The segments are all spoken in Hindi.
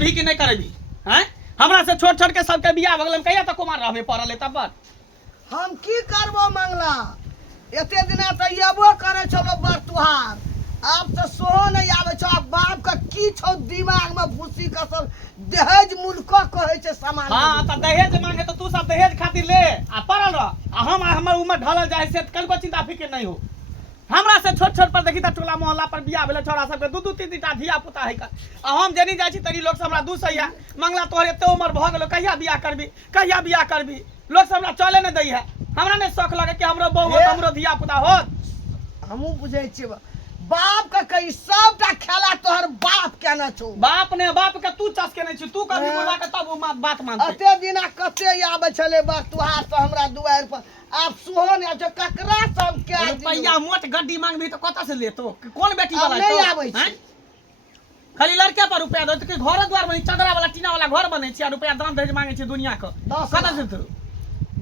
करेबी कि नहीं करेबी हैं? हमरा से छोट छोट के सबके बियाह भ गेल कहिया तक कुमार रहबे पड़ल तब पर हम की करबो मंगला एते दिना त येबो करे छलो बर तुहार अब तो सोहो नहीं आवे छो अब बाप का की छो दिमाग में भूसी कसल दहेज मुल्क कहे छे सामान हां त दहेज मांगे तो तू सब दहेज खातिर ले आ पड़ल रह आ हम हमर उम्र ढलल जाय से कनको चिंता फिक्र नहीं हो हमरा से छोट छोट पर देखी त टोला मोहल्ला पर बियाह भेले छोरा सब के दू दू तीन तीनटा धिया पुता है का आ हम जनी जाय छी तरी लोग से हमरा दूसैया मंगला तोहर एते उम्र भ गेलो कहिया बियाह करबी लोग से हमरा चले न दै है हमरा ने शौक लगे कि हमरो बहू हो हमरो धिया पुता हो हमहू बुझै छी बाप का कई सबटा खेला तोहर बाप केना छौ बाप के तू चस के नहीं छी तू कभी बोला के तब बात मानते अते दिना कते आवे छले बा तुहार से हमरा दुआर पर आप सोहन आ जो ककरा सब के रुपया मोट गड्डी मांगबी तो कत से लेतो कौन बेटी वाला नहीं आवे छी खाली लड़के पर रुपया दो कि घर द्वार बनी चदरा वाला टीना वाला घर बने छी रुपया दान दहेज मांगे छी दुनिया के कत से तू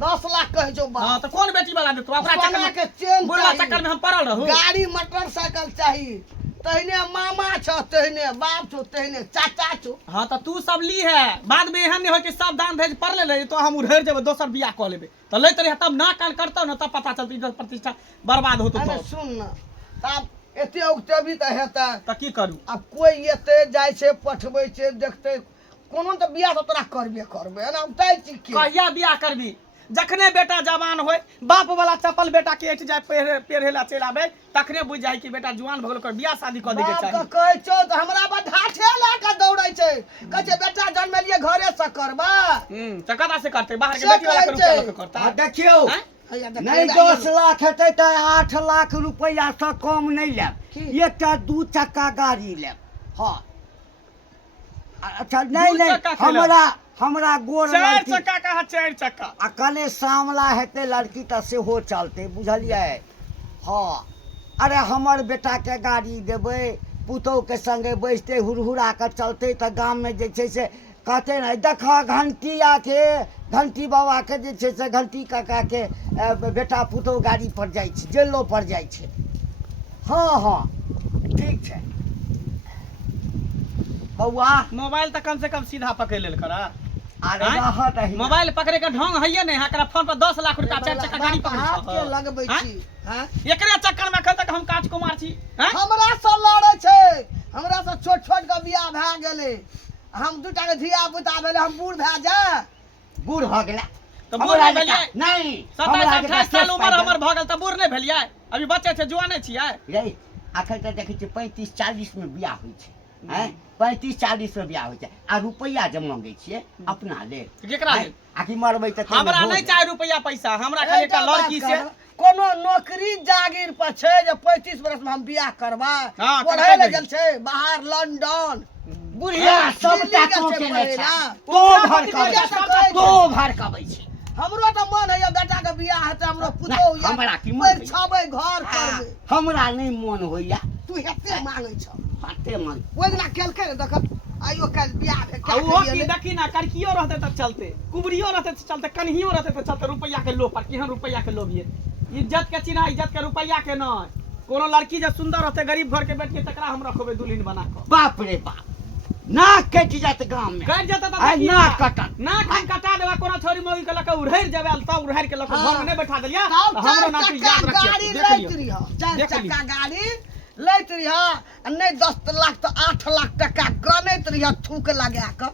10 लाख कहे छौ बा हां तो कौन बेटी वाला देतो अपना चक्कर के चेन बुढ़ा चक्कर में हम पड़ल रहू गाड़ी मोटरसाइकिल चाहिए तहने मामा छ तहने बाप छ तहने चाचा छ हां तो तू सब ली है बाद में एहन नहीं हो कि सब दान दहेज पड़ ले तो हम उधर जेबे दोसर बियाह क लेबे तो लेत रहे तब ना कान करतो न तब पता चलती इज्जत प्रतिष्ठा बर्बाद होतो तो सुन न तब एते उक्तबी त हेता त की करू अब कोई एते जाय छे पठबै छे देखते कोनो त बियाह तो तोरा करबे ना उताय छी के कहिया बियाह करबी जखने बेटा जवान होय बाप वाला चप्पल बेटा के एठ जाय पेरहेला चल आबे तखने बुझ जाय कि बेटा जवान भगल कर बियाह शादी क दे के चाहिए बाप कहै छौ त हमरा बधा ठेला के दौड़ै छै कहै छै बेटा जन्मलिए घरे से करबा त कदा से करते बाहर के बेटी वाला के रुपया लेके करता देखियो नहीं 10 लाख हेतै त 8 लाख रुपया से कम नहीं लेब एकटा 2 चक्का गाड़ी लेब हां अच्छा नहीं हमरा गोर 4 चक्का कहा 4 चक्का आ कने सामला हेते लड़की त सेहो चलते बुझलिए हां अरे हमर बेटा के गाड़ी देबै पुतौ के संगे बैसते हुरहुरा के चलते त गांव में जे छै से कहते न देखा घंटी बाबा के जे छै से घंटी काका के बेटा पुतौ गाड़ी पर जाइ छै जेलो पर जाइ छै हां ठीक छै बउआ मोबाइल त कम से कम सीधा पकड़ लेल करा अरे रहत है मोबाइल पकड़े के ढंग है नहीं एकरा फोन पर 10 लाख रुपया 4 चक्का गाड़ी पकड़ हाथ के लगबै छी हां एकरे चक्कर में खल तक हम काज कुमार छी हमरा से लड़ै छै हमरा से छोट के बियाह भ गेलै हम दूटा के धिया पुता भेले हम बूढ़ भ जा बूढ़ भ गेला तो बूढ़ नहीं भेलिए नहीं 27 28 साल उम्र हमर भ गेल त बूढ़ नहीं भेलिए अभी बच्चे छै जवान छियै रे आखर त देखै छी 35 40 में बियाह होई छै हैं 35 40 में बियाह होई छै आ रुपया जे मांगे छियै अपना ले केकरा ले आकि मरबै त हमरा नहीं चाहे रुपया पैसा हमरा खाली एकटा लड़की से कोनो नौकरी जागीर पर छै जे 35 वर्ष में हम बियाह करबा पढ़ै ले गेल छै बाहर लंदन बुढ़िया सबटा तो के ले छै तो भर कबै छै हमरो त मन है बेटा के बियाह हेतै हमरो पुतो या हमरा की मन छबै घर करबै हमरा नहीं मन होइया तू हेते मांगै छ हाथे मन ओइ दिना केलकै देख आइयो काल बियाह भे के वो की देखी ना करकियो रहते त चलते कुबरियो रहते त चलते कन्हियो रहते त चलते रुपया के लोभ पर केहन रुपया के लोभ ये इज्जत के चिन्ह इज्जत के रुपया के न कोनो लड़की जे सुंदर रहते गरीब घर के बेटी तकरा हम रखबे दुल्हन बना के बाप रे बाप नाक कट जात गांव में कट जात त नाक कटत नाक हम कटा देबा कोनो छोरी मोगी के लके उड़ैर जेबे त उड़ैर के लके घर में नहीं बैठा देलिया हमरो नाम याद रखियो देख लियो 4 चक्का गाड़ी लैत रहिया नहीं 10 लाख तो 8 लाख टका गनैत रहिया थूक लगा के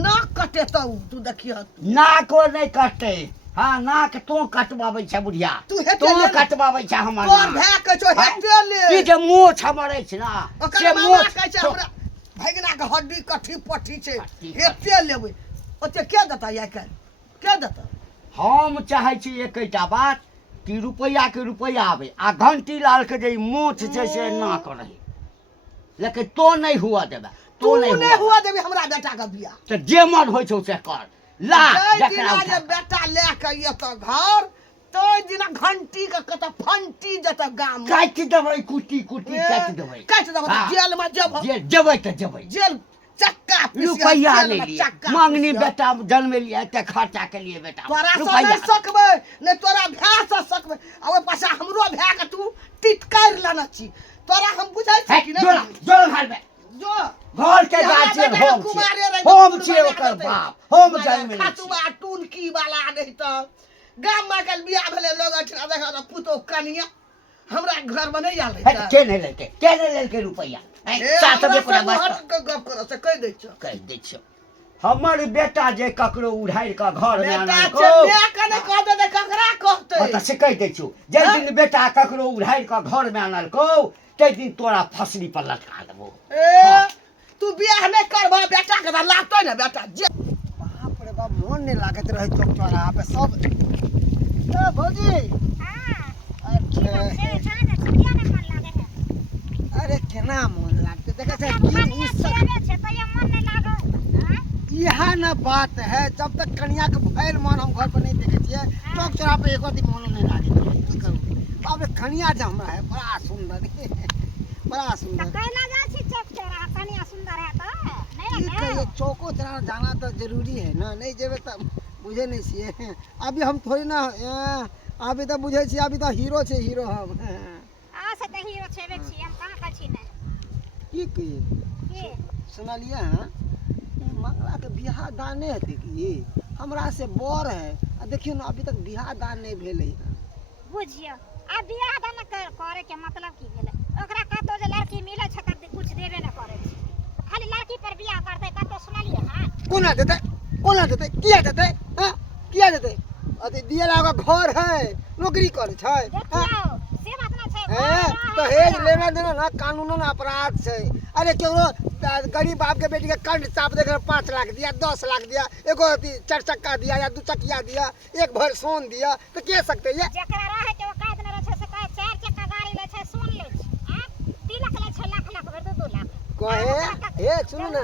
नाक कटे तो तू देखियो नाको नहीं कटे हां नाक तो कटवाबै छै बुढ़िया तो कटवाबै छै हमर तोर भए के छो हेते ले ई जे मोछ हमरे छै ना से मोछ कहै छै हमरा भगना के हड्डी कठी पठी छै हेते लेबै ओते के देता या के देता हम चाहे छी एकटा बात कि रुपया के रुपया आवे आ घंटी लाल के जे मोछ छै से ना करे लेकिन तो नहीं हुआ देबे तू नहीं हुआ देबे हमरा बेटा के बियाह त जे मन होय छौ से कर ला जकरा जे बेटा ले के ये त घर तो दिना घंटी के कत फंटी जत गाम काट देबै कुटी काट देबै जेल में जेबै त जेबै जेल चक्का रुपया ले लिया मांगनी बेटा जन्म लिया ते खर्चा के लिए बेटा तोरा से नहीं सकबे ने तोरा भै से सकबे ओए पाछा हमरो भै के तू टिटकार लाना छी तोरा हम बुझाई छी कि नहीं जोर घर में जो घर के गार्जियन हम छियै ओकर बाप हम जन्म ले खातुआ टुनकी वाला नहीं तो गाम में कल बियाह भेले लोग अठना देखा तो पुतो कनिया हमरा घर में नहीं आले है के नहीं लेके रुपया साथ में पूरा बस गप करो से कह दै छ हमर बेटा जे ककरो उधार का घर में आना को बेटा कने कह दे ककरा कहते त से कह दै छु जे दिन बेटा ककरो उधार का घर में आनल को ते दिन तोरा फसली पर लटका देबो ए तू बियाह नहीं करबा बेटा के लागतो ना बेटा जे बाप रे बाप मन नहीं लागत रहे चौक चौराहा पे सब ए भौजी अरे केना मन लागते देखे छै यह न बात है जब तक कन्या के भैल मन हम घर पर नहीं देखे छियै चौक चौराहा पे एको दिन मन नहीं लागे की करू बाप रे कन्या जे हमरा है बड़ा सुंदर बड़ा सुंदर ये चौको चौराहा जाना तो जरूरी है ना नहीं जेबे तो बुझे नहीं छियै अभी हम थोड़ी ना अभी तो बुझे छी अभी तो हीरो छे हीरो हम की कहिए सुनलिए हैं मंगला के बियाह दान नहीं हेतै की हमरा से बड़ है आ देखियो ना अभी तक बियाह दान नहीं भेलै बुझियो आ बियाह दान करे के मतलब की भेलै ओकरा कतो जे लड़की मिलै छै त कुछ देबे न करै छै खाली लड़की पर बियाह करतै कतो सुनलिए हां कोना देतै किया देतै हां किया देतै अते दिया लागा घर है नौकरी करे छै देखियो से बात ना छै दहेज लेना देना ना कानूनन अपराध छै अरे केकरो गरीब बाप के बेटी के कंठ चाप देकर 5 लाख दिया 10 लाख दिया एगो 4 चक्का दिया या 2 चकिया दिया एक भर सोन दिया तो कह सकते ये जेकरा रहे के औकात न रहे छै से कहे 4 चक्का गाड़ी ले छै सोन ले छै हां 3 लाख ले छै लाख भर 2 लाख कहे ए सुन ना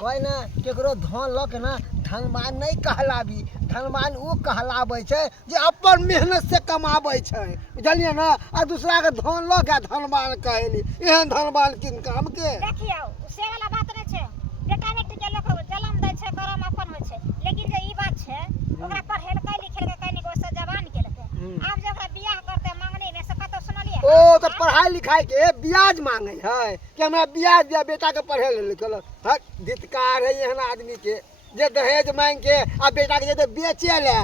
कोई ना केकरो धन ल के ना धनवान नहीं कहलाबी धनवान वो कहलाबै छै जे अपन मेहनत से कमाबै छै बुझलिए ना आ दूसरा के धन ल के धनवान कहली एहन धनवान किन काम के देखियो से वाला बात नहीं छै बेटा बेटी के लोग जन्म दै छै करम अपन होय छै लेकिन जे ई बात छै ओकरा पढ़ेलकै लिखेलकै कनी गो से जवान केलकै आब जे ओकरा बियाह करते मांगनी में से कतो सुनलिए ओ तो पढ़ाई लिखाई के ब्याज मांगे है कि हमरा ब्याज दिया बेटा के पढ़े ले लिखल हट धिक्कार है एहन आदमी के जे दहेज मांग के आ बेटा के जे बेचे ले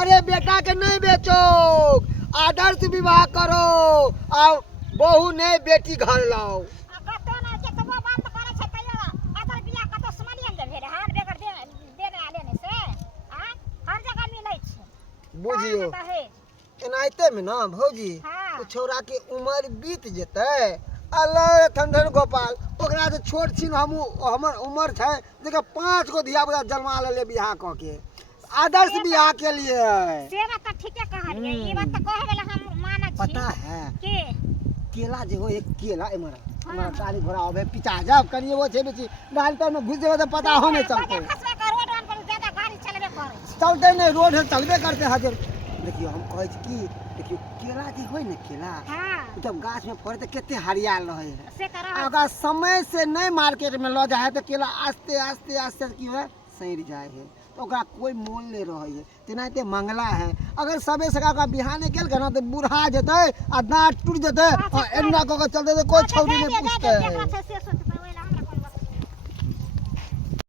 अरे बेटा के नहीं बेचो आदर्श विवाह करो आ बहू नहीं बेटी घर लाओ कतो ना के तो बात करे छै तैयो अगर बियाह कतो सुनलिए जे भेले हां बेगर देने आले ने से हां हर जगह मिलै छै बुझियो एनाइते में ना भौजी हाँ। तो छोरा के उम्र बीत जेतै अल्लाह ठंडन गोपाल ओकरा से छोट छिन हमर उम्र छै देखा 5 गो धिया पुता जन्मा ले बियाह क के आदर्श बियाह के लिए से बात तो ठीके कहलिए ई बात तो कहे वाला हम मानत छी पता है के केला जे हो एक केला हमारा गाड़ी घोड़ा होवे पिटा जब कनिए वो छे बेची गाड़ी तर में घुस जेबे तो पता हो नहीं चलते खसबे का रोड पर ज्यादा गाड़ी चलबे करे छै चलते नहीं रोड है चलबे करते हाजिर देखियो हम कहै छी की देखियो केला जे होय ने केला हां जब गाछ में पड़े तो केते हरियाल रहे है से करा अगर समय से नहीं मार्केट में ल जाए तो केला आस्ते आस्ते आस्ते की है सड़ जाए है तो ओकरा कोई मोल नहीं रहे है तेनाते मंगला है अगर सबे सका का बिहाने केल के ना तो बूढ़ा जते आ दांत टूट जते आ एन्ना को चलते तो कोई छौरी नहीं पूछते है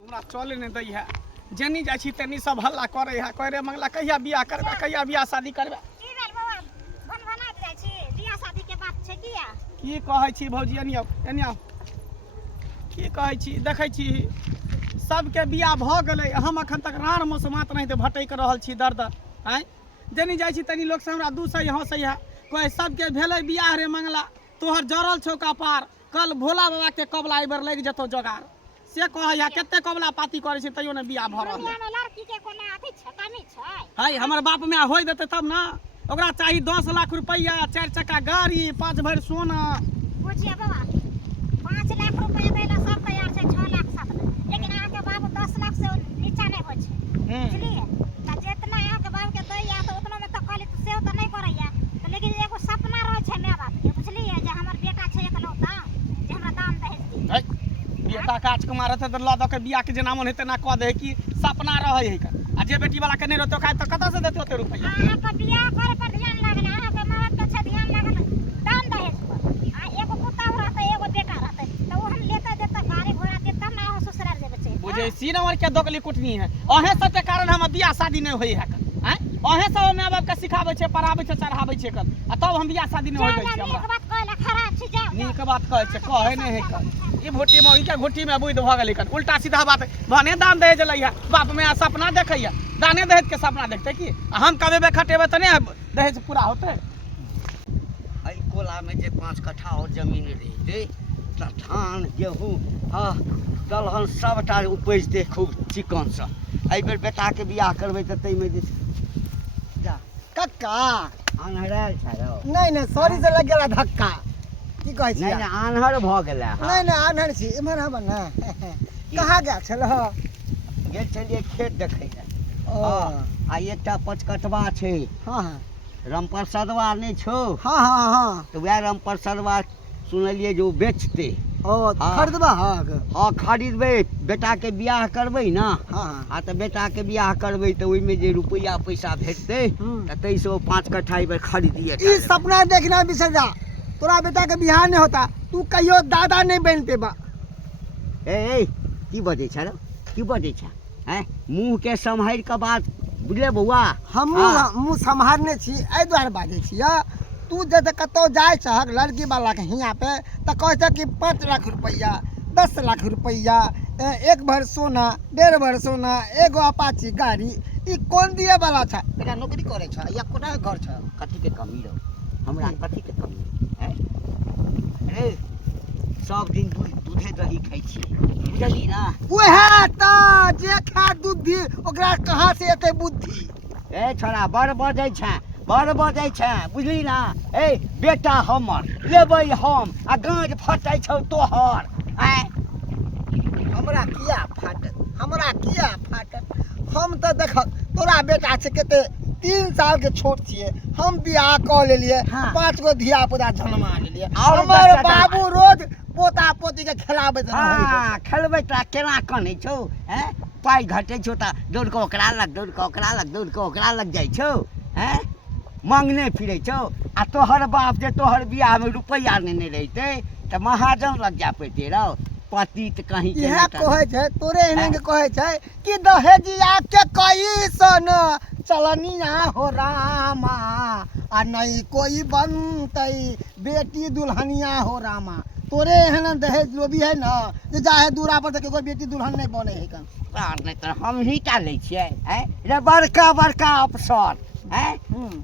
हमरा चले नहीं दै है जनी जाइ छी तनी सब हल्ला करे है करे मंगला कहिया बियाह करबे कहिया बियाह शादी करबे की भेल बाबा बन बना जाइ छी बियाह शादी के बात छै किया की कहै छी भौजी एनिया की कहै छी देखै छी सबके बियाह भ गेलै हम अखन तक रान मौसमात नहीं भटक रहल छी दर आँय जनी जाइ छी तनी लोग से हमरा दूसै हंसै है कोई सबके भेलै बियाह रे मंगला तोहर जरल छौ कपार कल भोला बाबा के कबला एहि बेर लागि जेतौ जोगार से कहै है केते कबला पाती करे छै तैयो ने बियाह भ रहल दुनिया में लड़की के कोनो अथी छै कमी छै है हमर बाप माय होय देतै तब ना ओकरा चाही 10 लाख रुपया 4 चक्का गाड़ी 5 भरि सोना बुझिए बाबा 5 लाख रुपया दै ला सब तैयार छै 6 लाख 7 लाख लेकिन अहाँ के बाबू 10 लाख से नीचा नहीं होय छै बुझलिए त जितना अहाँ के बाबू के दैया त उतना में त कहली त सेव त नहीं करैया त लेकिन एगो सपना रहै छै माय बाप के बुझलिए जे हमर बेटा छै एकलौता जे हमरा दान दहेज दी बेटा काज कुमार रहते तो ल द के बियाह के जेना मन हेते ना कह दे कि सपना रहै है आ जे बेटी वाला के नहीं रहते ओकरा त कतऽ से देते ओते रुपया अहाँ के बियाह करे पर ध्यान लागल अहाँ के माँ बाप के छै ध्यान लागल दान दहेज पर आ एगो पुतहु रहतै एगो बेटा रहतै त ओ हम लेते देते मुझे इसी नंबर के दोकली कुटनी है अहे सब के कारण हम बियाह शादी नहीं होई है हैं अहे सब माय बाप के सिखाबै छै पढ़ाबै छै चढ़ाबै छै कल आ तब हम बियाह शादी नहीं होई छै हमरा बात कहला खराब छै जाओ नीक बात कहै छै कहै नहि है कल ई भोटी में ई के घोटी में बुझ भ गेलै कन उल्टा सीधा बात भने दान दे जलैया बाप में सपना देखैया दाने दहेज के सपना देखते की हम कबे खटेबे त नहीं दहेज पूरा होते एहि कोला में जे 5 कट्ठा और जमीन रहिते त धान गेहूँ दलहन सबटा उपजते खूब चिकन से एहि बेर बेटा के बियाह करबै त तै में जे जा कक्का अनहरायल छै रौ नहीं नहीं सॉरी से लग गेला धक्का की कहै छी नहीं नहीं आन्हर भ गेलै नहीं नहीं आनर छी इमहर हम ना कहाँ गेल छल गेल छलियै खेत देखै लए ओ आ एकटा 5 कट्ठा छै हाँ हाँ रामप्रसादवा नहीं छौ हाँ हाँ हाँ तो वह रामप्रसादवा सुनलिए जो बेचते ओ हाँ। खरीदबा हाँ हाँ खरीदबै बेटा के बियाह करबै ना हाँ आ तो बेटा के बियाह करबै तो ओइमे जे रुपया पैसा भेटतै हम्म। त 5 कट्ठा ई बेर खरीदिए ई सपना देखना बिसर जा तोरा बेटा के बियाह नहीं होता तू कहियो दादा नहीं बन पेबा ए की बजै छ रे की बजै छ हैं मुंह के सम्हारि के बात बुझले बौआ हमू हाँ। मुँह सम्हारने छी एहि दुआरे बाजै छियै तू जब कतौ जाइ छहक लड़की वाला के हियाँ पे तो कहै छै कि 5 लाख रुपया 10 लाख रुपया 1 भर सोना 1.5 भर सोना एगो अपाची गाड़ी ई कौन दिए वाला छै बेटा नौकरी करे छ या कोना घर छ कथी के कमी रहो हमरा कथी के कमी है अरे सब दिन दूधे दही खाइ छी बुझली ना उहे त जे खा दूधी ओकरा कहाँ से एते बुद्धि ए छोरा बड़ बजै छै बुझली ना ए बेटा हमर लेबै हम आ गाँज फटै छौ तोहर आय हमरा किया फाटत हम तो देख तोरा बेटा से कते 3 साल के छोट छिए हम बियाह क लेलिए हाँ। 5 गो धिया पुता जन्मा लेलिए और हमर 10 टा बाबू रोज पोता पोती के खिलाबैत रहै हाँ खेलबै तोरा केना कनै छौ हैं पाइ घटै छौ त दौड़ कऽ ओकरा लग जाइ छौ हैं मांगने फिरै छौ आ तोहर बाप जे तोहर बियाह में रुपैया नहि रहितै त महाजन लग जा पैते रौ पति त कहीं के इहे नहीं त- कहै छै तोरे एहने के कहै छै कि दहेजिया के कैसन चलनिया हो रामा आ नहीं कोई बनतै बेटी दुल्हनिया हो रामा तोरे एहन दहेज लोभी है ना जे जाहे दूरा पर तक कोई बेटी दुल्हन नहीं बने है कन नहीं त हम ही टा लै छियै हैं रे बड़का अफसर हैं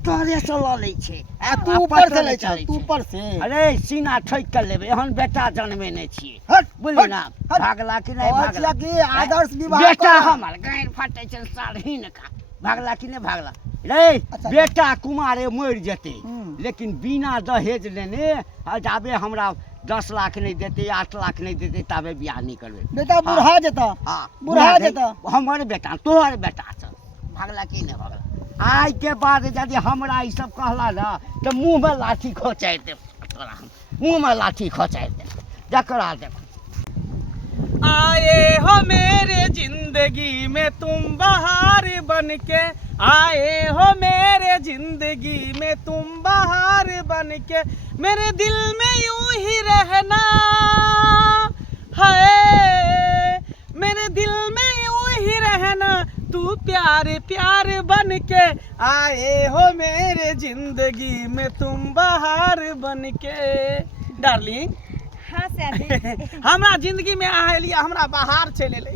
तोरे से ल लै छै आ तू ऊपर से ले चल तू ऊपर से अरे सीना ठोक कर लेबै एहन बेटा जन्मे नहीं छियै हट बुझली ना हट। भागला कि नहीं कहै भागला छियै कि आदर्श विवाह बेटा कर। हमर गायर फाटै छै सारही न का भागला कि नहीं भागला रे अच्छा। बेटा कुमारे मरि जेतै हम्म। लेकिन बिना दहेज लेने जाबे हमरा 10 लाख नहीं देते 8 लाख नहीं देते ताबे बियाह नहीं करबे बेटा बुढ़ा जेता हाँ बुढ़ा बुढ़ा जेता हमर बेटा तोहर बेटा छ भागला कि नहीं भागला आज के बाद यदि हमरा ई सब कहला ना तो मुंह में लाठी खोचाइ दे तोरा हम मुंह में लाठी खोचाइ दे जकरा देखो आए हो मेरे जिंदगी में तुम बहार बन के आए हो मेरे जिंदगी में तुम बहार बन के मेरे दिल में यूं ही रहना है मेरे दिल में यूं ही रहना तू प्यार प्यार बन के आए हो मेरे जिंदगी में तुम बहार बन के डार्लिंग हाँ शादी हमरा जिंदगी में आलिए हमरा बाहर चले ले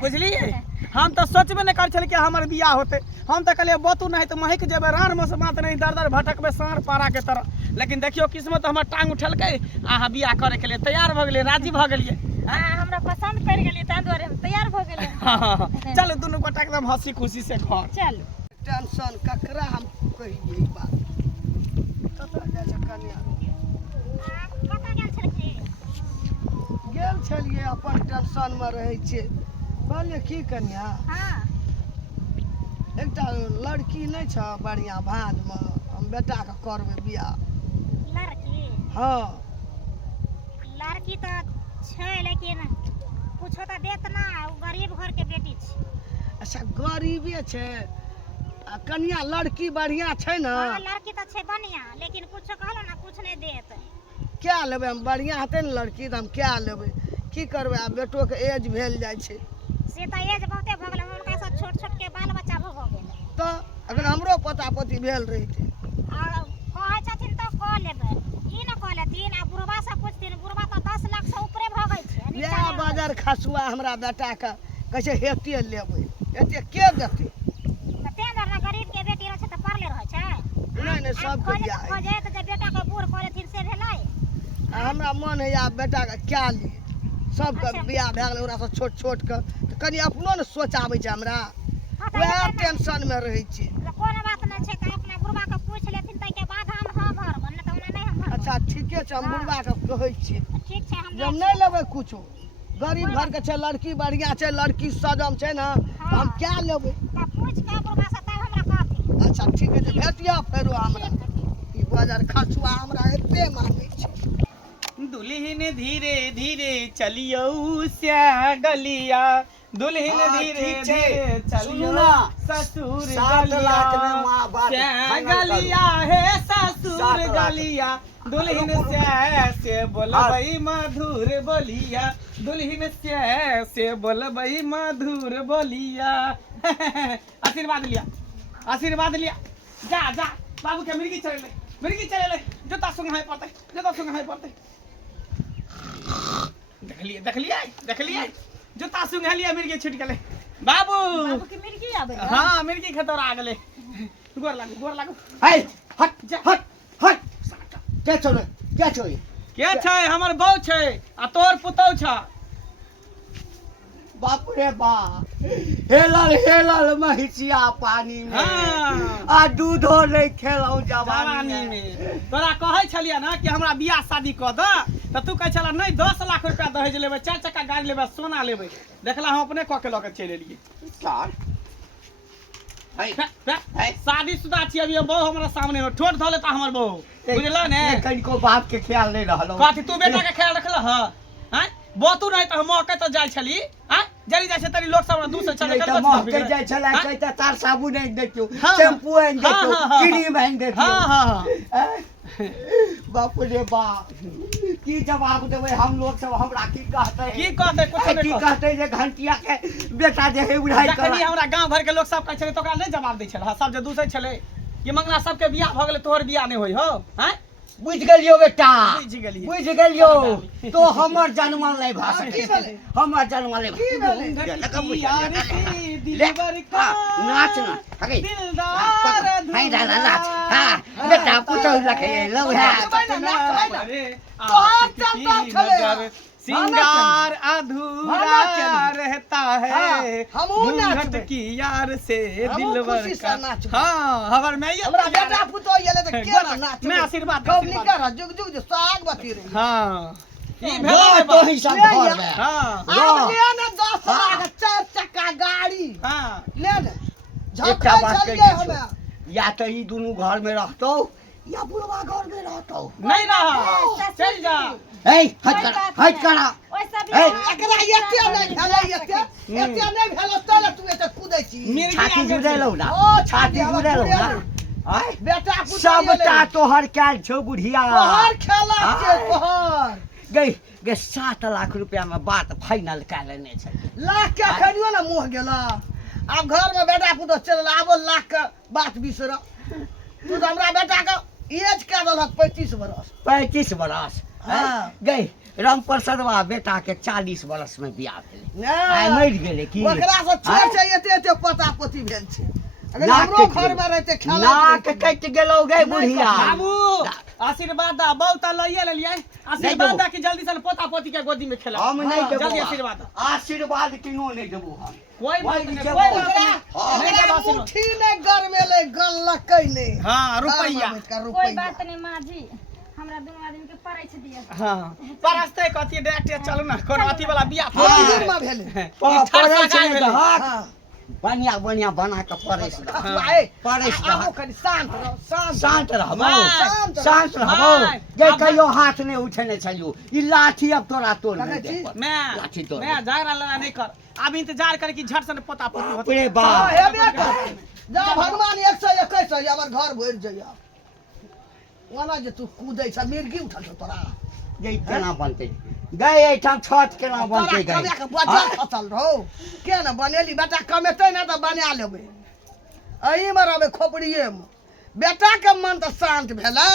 बुझलिए हम तो सोचबे नहीं कर छल कि हमर बियाह होते हम तो कहलिए बतू नहीं तो महक जेबे रान में से बात नहीं दर दर भटकबे साँड़ पारा के तरह लेकिन देखियो किस्मत हमर टांग उठलकै अहाँ बियाह करे के लिए तैयार भ गेलिए राजी भ गेलिए हमरा पसंद पड़ गेली ताहि दुआरे हम तैयार भ गेली चलो दुनू गोटा एकदम हंसी खुशी से घर चलू टेंशन ककरा हम कहिए ई बात कतऽ जाइ छै कन्या कतऽ गेल छलखिन गेल छलिए अपन टेंशन में रहै छियै कहलिए की कन्या हाँ एकटा लड़की नहीं छ बढ़िया भांज में हम बेटा के करबै बियाह लड़की हाँ लड़की तो छै लेकिन कुछो तो देत ना उ गरीब घर के बेटी छै अच्छा गरीबे छै आ कन्या लड़की बढ़िया छै ना हाँ लड़की तो छै बढ़िया लेकिन कुछो कहलो ना कुछ नहीं देत क्या लेबै हम बढ़िया हेतै ने लड़की तऽ हम क्या लेबै की करबै आब बेटो के एज भेल जाइ छै से अभी तो एज बहुते भ गेलै हुनका सब छोट छोट के बाल बच्चा भ गेलै तो अगर हमरो पता पति भेल रही और कहै छथिन तो कह लेबै ई न कह लेथिन आ बुढ़वा से पूछथिन बुढ़वा तो 10 लाख से ऊपरे भ गई छै नीचा या नहीं बाजार खसुआ हमरा बेटा के कैसे हेते लेबै एते के देतै तो तें दुआरे गरीब के बेटी रह छै त पढ़ले रह छै नहीं सब के बियाह है। खोजे त जे बेटा के बूढ़ करे थिन से भेलै आ हमरा मन है या बेटा के क्या ली सबके अच्छा। बियाह भए गेलै ओकरा सब छोट छोट के तऽ कनी अपनो ने सोच आबै छै हमरा हाँ, तो वएह ये कहना- टेंशन में रहै छी तो कोनो बात नहीं छै त अपना बुढ़वा के पूछ लेथिन तै के बाद हम हां भर बनले त हमरा नहीं हम भर अच्छा ठीके छै हम बुढ़वा के कहै छी ठीक छै हम जब नहीं लेबै कुछो गरीब घर के छै लड़की बढ़िया छै लड़की सजम छै ना तऽ हम क्या लेबै त पूछ के बुढ़वा से तब हमरा कहती अच्छा ठीक है भेटिया फेरो हमरा ई बाजार खसुआ हमरा एते मांगे छै दुल्हन धीरे धीरे चलियो श्या गलिया दुल्हन हाँ, धीरे ठीक छै। धीरे सुनू चलियो ना, ससुर 7 लाख में गलिया माँ बाप श्या फाइनल करू। गलिया है ससुर 7 लाख। गलिया दुल्हन से बोलबई मधुर बोलिया दुल्हन से बोलबई मधुर बोलिया आशीर्वाद लिया जा जा बाबू के मिर्गी चले ले जोता संग है पड़ते देख लिया जोता संग है लिया मिर्गी छूट गेले बाबू बाबू की मिर्गी आबे हाँ मिर्गी खतौरा आ गेले गोर लागू है हट हट हट क्या छौ रे क्या छौ ये? के छै हमर बहू छै आ तोर पुतौ छ बाप रे बाप हेलल महिषिया पानी में हाँ। आ दूधो नहीं खेलौ जवानी जवानी में में तोरा कहै छलिया ना कि हमरा बियाह शादी क द त तू कहै छला नहीं 10 लाख रुपया दहेज लेबै 4 चक्का गाड़ी लेबै सोना लेबै देखला हम अपने क के ल के चलि एलियै सर है शादीशुदा छी अभी बहू हमरा सामने में ठोट धले त हमर बहू बुझल ने कनिको बाप के ख्याल नहीं रहलो कथी तू बेटा के ख्याल रखल ह हैं बोतू नहीं त हम मौके त जाय छली हैं जरी जाय छै तरी लोग सब दूर से चले नहीं तो महके जाय छला हाँ? कहता तार साबुन नहीं देखियो हाँ, शैम्पू नहीं हाँ, देखियो हाँ, हाँ, क्रीम नहीं देखियो हाँ बाप रे बाप की जवाब देबै हम लोग सब हमरा की कहते की कहते कुछ की नहीं कहते जे घंटिया के बेटा जे है उड़ाई जखनी कर हमरा गांव घर के लोग सब कहै छले तो ओकरा नहीं जवाब दै छले सब जे दूसरे छले कि मंगला सबके बियाह भ गेलै तोहर बियाह नहीं होई हो हैं बुझ गेलियो बेटा बुझ गेलियै। बुझ गेलियो तो हमर जन्मल नहीं भा की सके भेलै? हमर जन्मल की भेलै? नहीं यार से दिलबर का नाच ना हगे दिलदार हाय डाला नाच हां बेटा पुतो लखे लो है तोहर चलता छलै। सिंगार भाना अधूरा चली। रहता है हाँ, हमहूँ घूंघट नाचबै। की यार से हमहूँ दिलबर खुशी से का नाचबै। हाँ हमार मैं ये हमरा बेटा पुतो येले त के ना नाच मैं आशीर्वाद दे, कबनी आशीर्वाद कर जुग जुग साग बती रही हाँ ई वो भेलै तो ही सब ले घर या। में हाँ अब ले ने 10 हाँ। लाख 4 चक्का गाड़ी हाँ ले ने एकटा झपकै बात चल कहि गए दै हमे छौ या तो ई दुनू घर में रहतौ या बुढ़वा घर में रहतौ नहीं रहा चल जा ए हट करा ओइ सब ए, एकरा एते नहीं भेलै एते नहीं भेलो तले तू एते कूदै छी मिर्गी छाती आगे जुड़ेलौ ना ओ, छाती छाती जुड़ेलौ ना जुड़ेलौ। आय बेटा पुतो सबटा तोहर कैल छौ बुढ़िया तोहर खेला हाँ। के तोहर गे 7 लाख रुपया में बात फाइनल कर लेने छै लाख के खनियो ना मुह गेला अब घर में बेटा पुतो चल आबो लाख के बात बिसर तू तो हमरा बेटा के एज के देलक 35 बरस 35 बरस हाँ। गई राम प्रसादवा बेटा के 40 बरस में बियाह भेलै आइ नहीं मरि गेलै की ओकरा से छोड़ आय? छै एते एते पता पति भेल छै अगर नाक हमरो कटि घर गेलै। में रहते खेला नाक कटि गेलौ गई बुढ़िया बाबू आशीर्वाद दा बहुत त लइए लेलियै आशीर्वाद देबो। दा कि जल्दी से पोता पोती के गोदी में खेला हम नहीं हाँ, देबो जल्दी आशीर्वाद दो। आशीर्वाद किनो नहीं देबो हम कोई बात वही नहीं जब कोई ओकरा- बात नहीं हाँ। नहीं देबो ओकरा आशीर्वाद मुट्ठी ने गरमेले गलकै ने हाँ रुपैया कोई बात नहीं माँ जी हमरा दोनों आदमी के परैछ दिया हाँ परस्ते कथी डायरेक्ट चलू ना कोनो अथी वाला बियाह कोई थोड़ी दिन में भेलै ई ठाड़ पड़ै सगाइ छै भेलै। हक हां बढ़िया बढ़िया बना के परस खसुआए परस आबो कनि शांत रह शांत रहबो माय, शांत रहबो माय, जे अब- कहियो हाथ नहीं उठेने छलियो ई लाठी अब तोरा तोड़ कहे नहीं छी? दे मैं लाठी तोड़ मैं झगड़ा लड़ा नहीं कर अब इंतजार कर कि झट से पोता पोती होते रे हां बाप हेबे कर जा भगवान 121 हमर घर भरि जइया वाला जे तू कूदै छ मिर्गी उठल छ तोरा ये केना बनते गए एठाम छत केना बनते तोरा गए कमे के बजा खसल रहो के न बनेली बेटा कमेतै ना त बना लेबै एही में रहबै खोपड़िए में बेटा के मन त शांत भेलै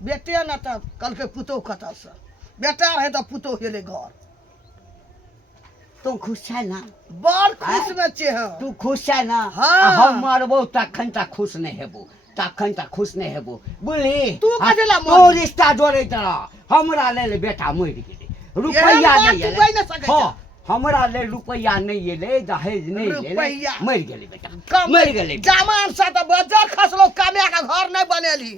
बेटे न त कहलकै पुतोह कतऽ से बेटा रहे त पुतोह गेलै घर तू खुश छै ना बड़ खुश में छै हम तू खुश छै ना हाँ। हम मरबो तखन तक खुश नहीं हेबो तखन तक खुश नहीं हेबो बुझली तू कथी ला तू मरबी? रिश्ता जोड़े तरह हमरा लेल बेटा मरि गेलै रुपैया एहन बात नहीं तू एलै कहि नहि सकै हाँ, छह। हमरा लेल रुपैया नहीं एलै दहेज नहीं एलै रुपैया। मरि गेलै बेटा कम मरि गेलै जमान से त बजर खसलो कमे के घर नहीं बनेली